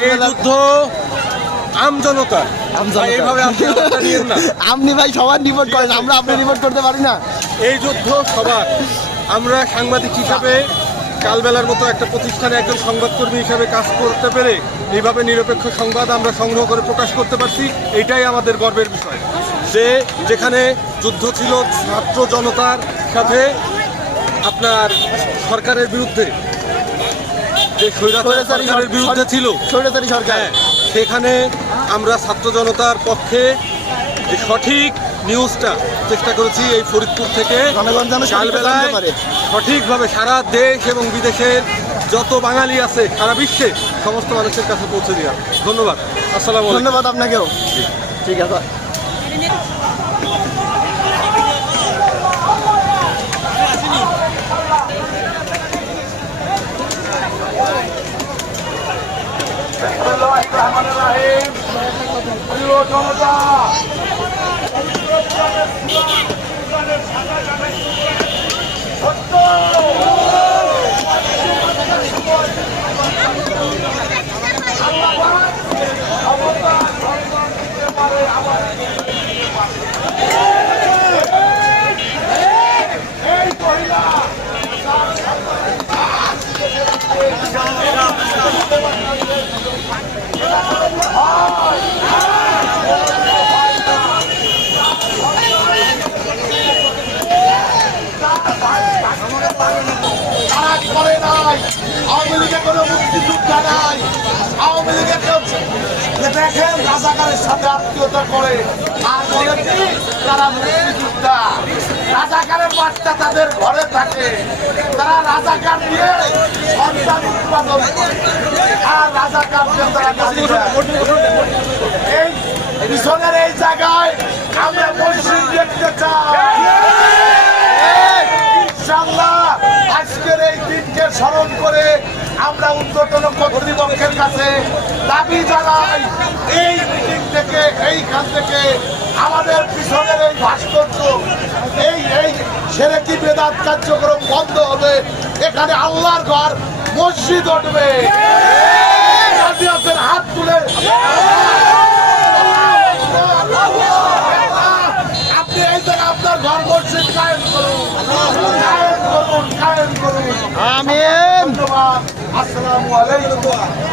এই যুদ্ধ আমজনতা এইভাবে আপনি ভাই সবার রিপোর্ট করেন, আমরা আপনি রিপোর্ট করতে পারি না। এই যুদ্ধ সবার। আমরা সাংবাদিক হিসাবে কালবেলার মতো একটা প্রতিষ্ঠানে একজন সংবাদকর্মী হিসাবে কাজ করতে পেরে এইভাবে নিরপেক্ষ সংবাদ আমরা সংগ্রহ করে প্রকাশ করতে পারছি, এইটাই আমাদের গর্বের বিষয়। যে যেখানে যুদ্ধ ছিল ছাত্র জনতার সাথে আপনার সরকারের বিরুদ্ধে, যে সরকারের বিরুদ্ধে ছিল স্বৈরাচারী সরকার, সেখানে আমরা ছাত্র জনতার পক্ষে যে সঠিক নিউজটা চেষ্টা করেছি এই ফরিদপুর থেকে কালবেলায় সঠিকভাবে সারা দেশ এবং বিদেশের যত বাঙালি আছে সারা বিশ্বে সমস্ত মানুষের কাছে পৌঁছে দেওয়া। ধন্যবাদ। আসসালামু আলাইকুম। ধন্যবাদ আপনাকেও। ঠিক আছে। আওয়ামী লীগের কোনো মুক্তিযোদ্ধা নাই। আওয়ামী লীগের দেখেন রাজাকারের সাথে আত্মীয়তা করে আর বলেন তারা মুক্তিযোদ্ধা। রাজাকারের বাচ্চা তাদের ঘরে থাকে, তারা রাজাকার দিয়ে সন্তান উৎপাদন করে আর রাজাকারদের তারা গালি দেয়। এই পিছনের এই জায়গায় আমরা মসজিদ দেখতে চাই। ইনশাআল্লাহ আজকের এই দিনকে স্মরণ করে আমরা ঊর্ধ্বতন কর্তৃপক্ষের কাছে দাবি জানাই, এই মিটিং থেকে এইখান থেকে আমাদের পিছনের এই ভাস্কর্য এই সেরেকি বেদাত কার্যক্রম বন্ধ হবে। এখানে আল্লাহর ঘর মসজিদ উঠবে। হাত তুলে আপনি এই জায়গায় আপনার ঘর মসজিদ কায়েম করুন, কায়েম করুন, কায়েম করুন। আমিন। আসসালামু আলাইকুম।